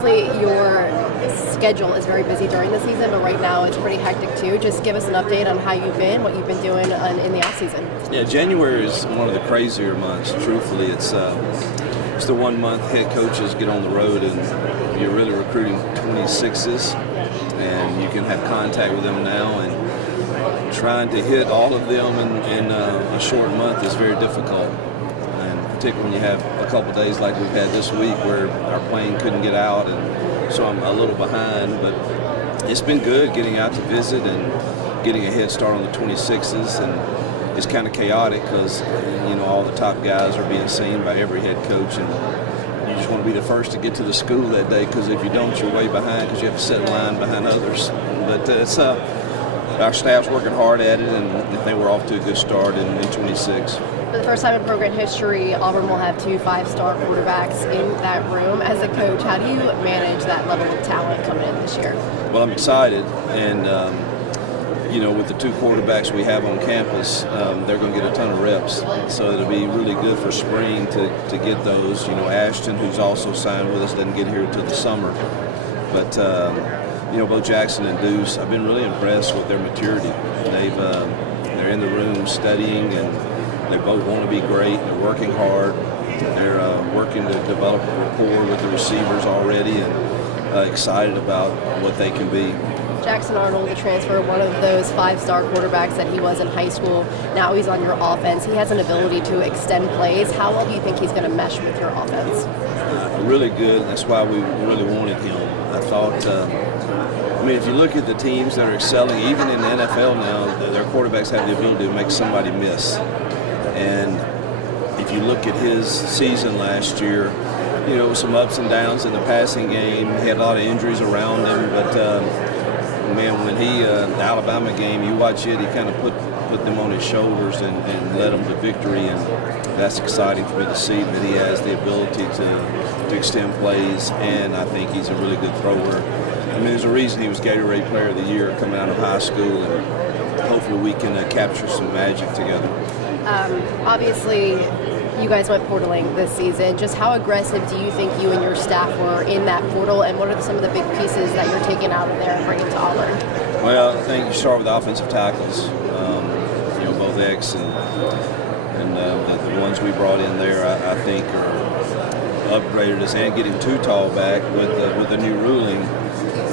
Your schedule is very busy during the season, but right now it's pretty hectic too. Just give us an update on how you've been, what you've been doing in the off season. Yeah, January is one of the crazier months. Truthfully, it's the 1 month head coaches get on the road and you're really recruiting 26s, and you can have contact with them now. And trying to hit all of them in a short month is very difficult. Particularly when you have a couple days like we've had this week where our plane couldn't get out, and so I'm a little behind, but it's been good getting out to visit and getting a head start on the 26s, and it's kind of chaotic because all the top guys are being seen by every head coach, and you just want to be the first to get to the school that day, because if you don't, you're way behind because you have to sit in line behind others. But it's our staff's working hard at it, and I think we're off to a good start in 26. For the first time in program history, Auburn will have 2 5-star quarterbacks in that room. As a coach, how do you manage that level of talent coming in this year? Well, I'm excited, and with the 2 quarterbacks we have on campus, they're going to get a ton of reps. So it'll be really good for spring to get those. Ashton, who's also signed with us, doesn't get here until the summer. But both Jackson and Deuce, I've been really impressed with their maturity. They're in the room studying, and they both want to be great. They're working hard. They're working to develop a rapport with the receivers already, and excited about what they can be. Jackson Arnold, the transfer, one of those 5-star quarterbacks that he was in high school. Now he's on your offense. He has an ability to extend plays. How well do you think he's going to mesh with your offense? Really good. That's why we really wanted him. I thought, if you look at the teams that are excelling, even in the NFL now, their quarterbacks have the ability to make somebody miss. And if you look at his season last year, some ups and downs in the passing game. He had a lot of injuries around him, but when the Alabama game, you watch it, he kind of put them on his shoulders and led them to victory, and that's exciting for me to see that he has the ability to extend plays, and I think he's a really good thrower. There's a reason he was Gatorade Player of the Year coming out of high school, and hopefully we can capture some magic together. Obviously, you guys went portaling this season. Just how aggressive do you think you and your staff were in that portal, and what are some of the big pieces that you're taking out of there and bringing to Auburn? Well, I think you start with offensive tackles. Both X and the ones we brought in there, I think, are upgraded us, and getting too tall back with the new ruling.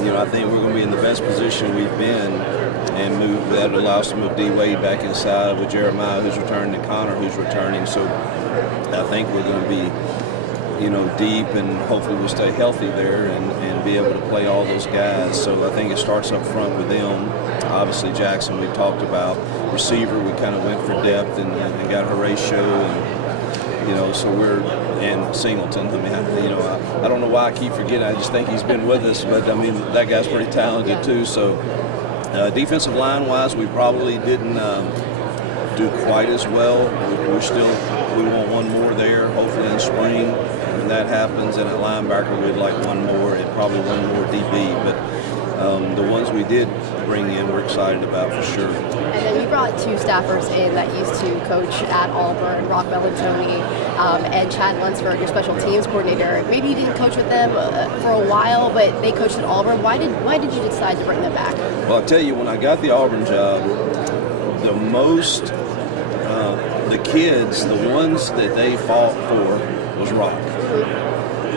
I think we're going to be in the best position we've been, and that allows us to move D. Wade back inside with Jeremiah, who's returning, and Connor, who's returning. So I think we're going to be, deep, and hopefully we'll stay healthy there and be able to play all those guys. So I think it starts up front with them. Obviously Jackson, we talked about. Receiver, we kind of went for depth and got Horatio, and so and Singleton. I don't know why I keep forgetting. I just think he's been with us, but that guy's pretty talented too. So defensive line-wise, we probably didn't do quite as well. We want one more there, hopefully in spring. When that happens, and at linebacker, we'd like one more, and probably one more DB. But the ones we did bring in, we're excited about for sure. And then you brought 2 staffers in that used to coach at Auburn, Rock Bellantoni and Chad Lunsford, your special teams coordinator. Maybe you didn't coach with them for a while, but they coached at Auburn. Why did you decide to bring them back? Well, I'll tell you, when I got the Auburn job, the kids, the ones that they fought for was Rock.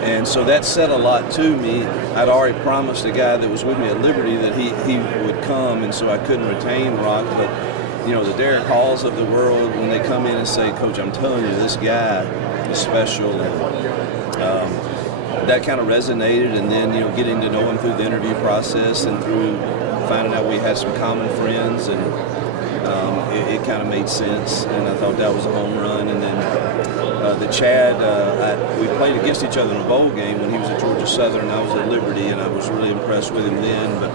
And so that said a lot to me. I'd already promised the guy that was with me at Liberty that he would come, and so I couldn't retain Rock. But, the Derek Halls of the world, when they come in and say, Coach, I'm telling you, this guy is special. And that kind of resonated. And then, getting to know him through the interview process and through finding out we had some common friends, and it kind of made sense. And I thought that was a home run. And then the Chad, we played against each other in a bowl game when he was at Georgia Southern. I was at Liberty, and I was really impressed with him then. But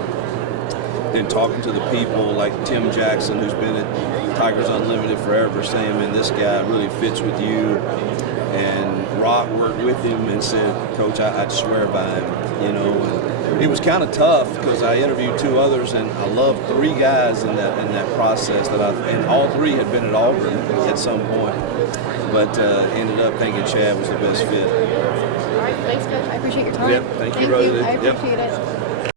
then talking to the people like Tim Jackson, who's been at Tigers Unlimited forever, saying, man, this guy really fits with you. And Rock worked with him and said, Coach, I'd swear by him, And it was kind of tough because I interviewed 2 others, and I loved 3 guys in that process and all 3 had been at Auburn at some point, but ended up thinking Chad was the best fit. Thanks, Coach. I appreciate your time. Yep. Thank you, Rosie. I Yep. appreciate it.